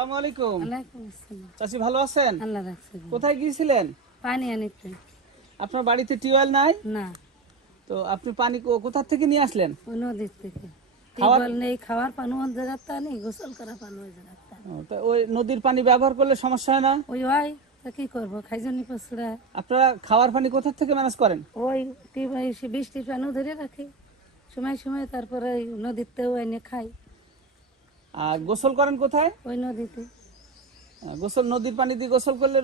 আসসালামু আলাইকুম। ওয়ালাইকুম আসসালাম। চাচি ভালো আছেন? আল্লাহ রাখছে। কোথায় গিয়েছিলেন? পানি আনিতে। আপনার বাড়িতে টিউবওয়েল নাই? না, তো আপনি পানি কোথা থেকে নিয়ে আসলেন? ওই নদীর থেকে। খাওয়ার টিউবওয়েল নেই, খাওয়ার পানি ওই জায়গাটা নেই, গোসল করা পানি ওই জায়গাটা। তো ওই নদীর পানি ব্যবহার করলে সমস্যা হয় না? ওই হয়, তা কি করবো, খাইজনি পছরা। আপনারা খাওয়ার পানি কোথা থেকে ম্যানেজ করেন? ওই টিউবওয়েল বৃষ্টির পানি ধরে রাখি সময় সময়, তারপরে ওই নদীতেও এনে খাই। আর গোসল করেন কোথায়? ওই নদীতে। গোসল নদীর পানি দিয়ে গোসল করলে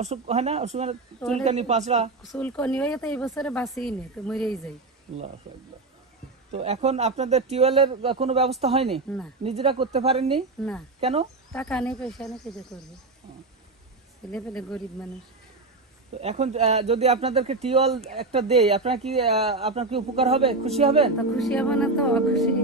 অসুখ হয় না? অসুখ মানে চুলকানি পাঁচড়া? চুলকনি হয়ে তো এই বছরে বাঁচি নে, তো মরেই যাই। আল্লাহু আকবার। তো এখন আপনাদের টিউবওয়েলের কোনো ব্যবস্থা হয়নি? না নিজেরা করতে পারেননি না, কেন? টাকা নেই, পয়সা নেই, কেটে করবো। ছেলে পেলে গরিব মানুষ। তো এখন যদি আপনাদেরকে টিউবওয়েল একটা দেই, আপনার কি উপকার হবে? খুশি হবেন? তা খুশি হবো না তো অখুশি?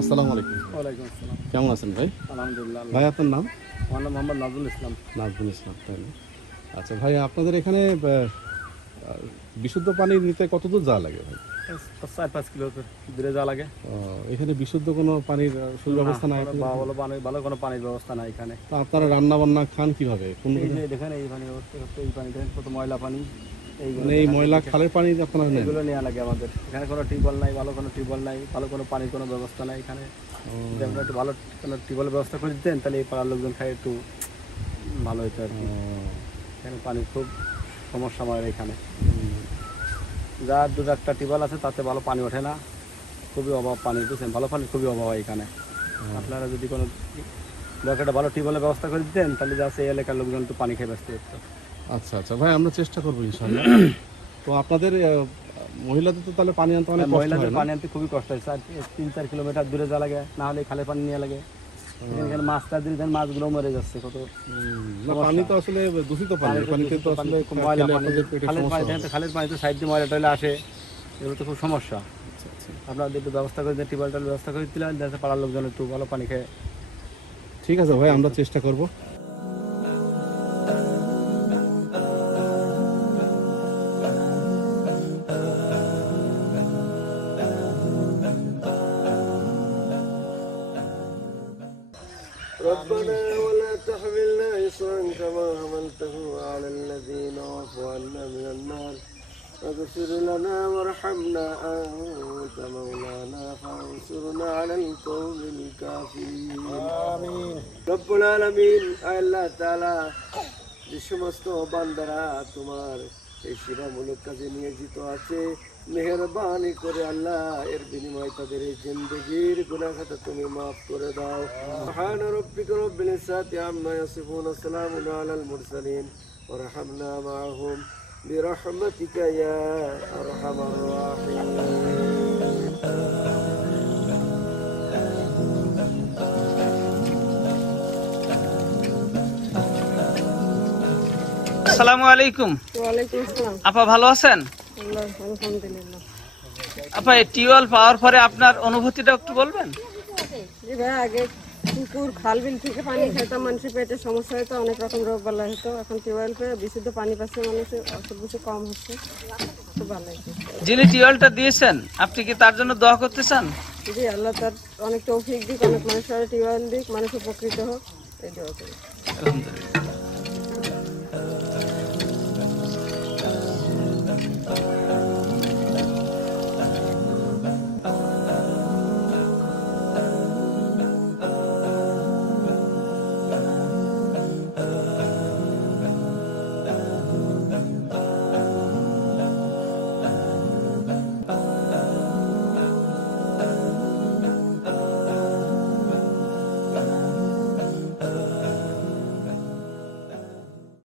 আসসালামু আলাইকুম। ওয়ালাইকুম আসসালাম। কেমন আছেন ভাই? আলহামদুলিল্লাহ। ভাই আপনার নাম? আমার নাম মোহাম্মদ নাজরুল ইসলাম। নাজমুল ইসলাম, তাই না? আচ্ছা ভাই, আপনাদের এখানে বিশুদ্ধ পানি নিতে কতদূর যাওয়া লাগে ভাই? 4-5 কিলো দূরে যাওয়া লাগে। এখানে বিশুদ্ধ কোনো পানির সুব্যবস্থা নাই? ভালো কোনো পানির ব্যবস্থা নাই এখানে। তো আপনারা রান্না বান্না খান কিভাবে? কোন এই যে দেখেন, এই পানি এই পানি দেখেন কত ময়লা পানি। মানে এই ময়লা খালের পানি আপনারা নেন? এগুলো নেওয়া লাগে আমাদের। এখানে কোনো টিউবওয়েল নাই, ভালো কোনো টিউবওয়েল নাই, ভালো কোনো পানির কোনো ব্যবস্থা নাই এখানে। যদি আমরা একটু ভালো কোনো টিউবওয়েলের ব্যবস্থা করে দিতেন, তাহলে এই পাড়ার লোকজন খাই একটু ভালো হতো আর কি। এখানে পানির খুব সমস্যা আমাদের এখানে। যার 2-1টা টিউবওয়েল আছে, তাতে ভালো পানি ওঠে না, খুবই অভাব পানির, বুঝছেন? ভালো পানির খুবই অভাব হয় এখানে। আপনারা যদি কোনো একটা ভালো টিউবওয়েলের ব্যবস্থা করে দিতেন, তাহলে যা আছে এই এলাকার লোকজন একটু পানি খেয়ে ব্যস্ত হতো। আচ্ছা আচ্ছা ভাই, আমরা চেষ্টা করবো ইনশাআল্লাহ। তো আপনাদের মহিলাদের তো তাহলে পানি আনতে অনেক কষ্ট হয় না? মহিলাদের পানি আনতে খুবই কষ্ট হয়। 3-4 কিলোমিটার দূরে যাওয়া লাগে, না হলে খালে পানি নেওয়া লাগে। এখানে মাছটা দিলে মাছগুলো মরে যাচ্ছে। কত পানি তো আসলে দূষিত পানি, পানিতে তো আসলে ময়লা পানি, খালের পানি তো সাইড দিয়ে ময়লা টয়লা আসে, এগুলো তো খুব সমস্যা। আপনারা একটু ব্যবস্থা করে দিন, টিউবওয়েলটার ব্যবস্থা করে দিলেন, যাতে পাড়ার লোকজন একটু ভালো পানি খেয়ে। ঠিক আছে ভাই, আমরা চেষ্টা করবো। ربنا ولا تحملنا إصرا كما حملته على الذين عفوا عنا من النار واغفر لنا وارحمنا أنت مولانا فانصرنا على القوم الكافرين آمين رب العالمين। আল্লাহ তাআলা, যে সমস্ত বান্দারা তোমার এই সেবামূলক কাজে নিয়োজিত আছে, মেহেরবানি করে আল্লাহ এর বিনিময়ে তাদের এই জিন্দেগির গুনাহ খাতা তুমি মাফ করে দাও। সুবহান রাব্বিকা রাব্বিল ইজ্জাতি আম্মা ইয়াসিফুন ওয়া সালামুন আলাল মুরসালিন ওয়া রাহমানা মাআহুম বিরহমাতিকা ইয়া আরহামার রাহিমিন। আসসালামু আলাইকুম। ওয়ালাইকুম আসসালাম। আপা ভালো আছেন? আলহামদুলিল্লাহ। আপা এই টিউবওয়েল পাওয়ার পরে আপনার অনুভূতিটা একটু বলবেন? জি ভাই, আগে পুকুর খাল বিল থেকে পানি খেতাম, মানুষের পেটে সমস্যা হতো, অনেক রকম রোগ বালা হতো। এখন টিউবওয়েল পেয়ে বিশুদ্ধ পানি পাচ্ছে, মানুষের অসুখ বিসুখ কম হচ্ছে, খুব ভালো হয়েছে। যিনি টিউবওয়েলটা দিয়েছেন, আপনি কি তার জন্য দোয়া করতে চান? জি, আল্লাহ তার অনেক তৌফিক দিক, অনেক মানুষের টিউবওয়েল দিক, মানুষ উপকৃত হোক, এই দোয়া করি। আলহামদুলিল্লাহ।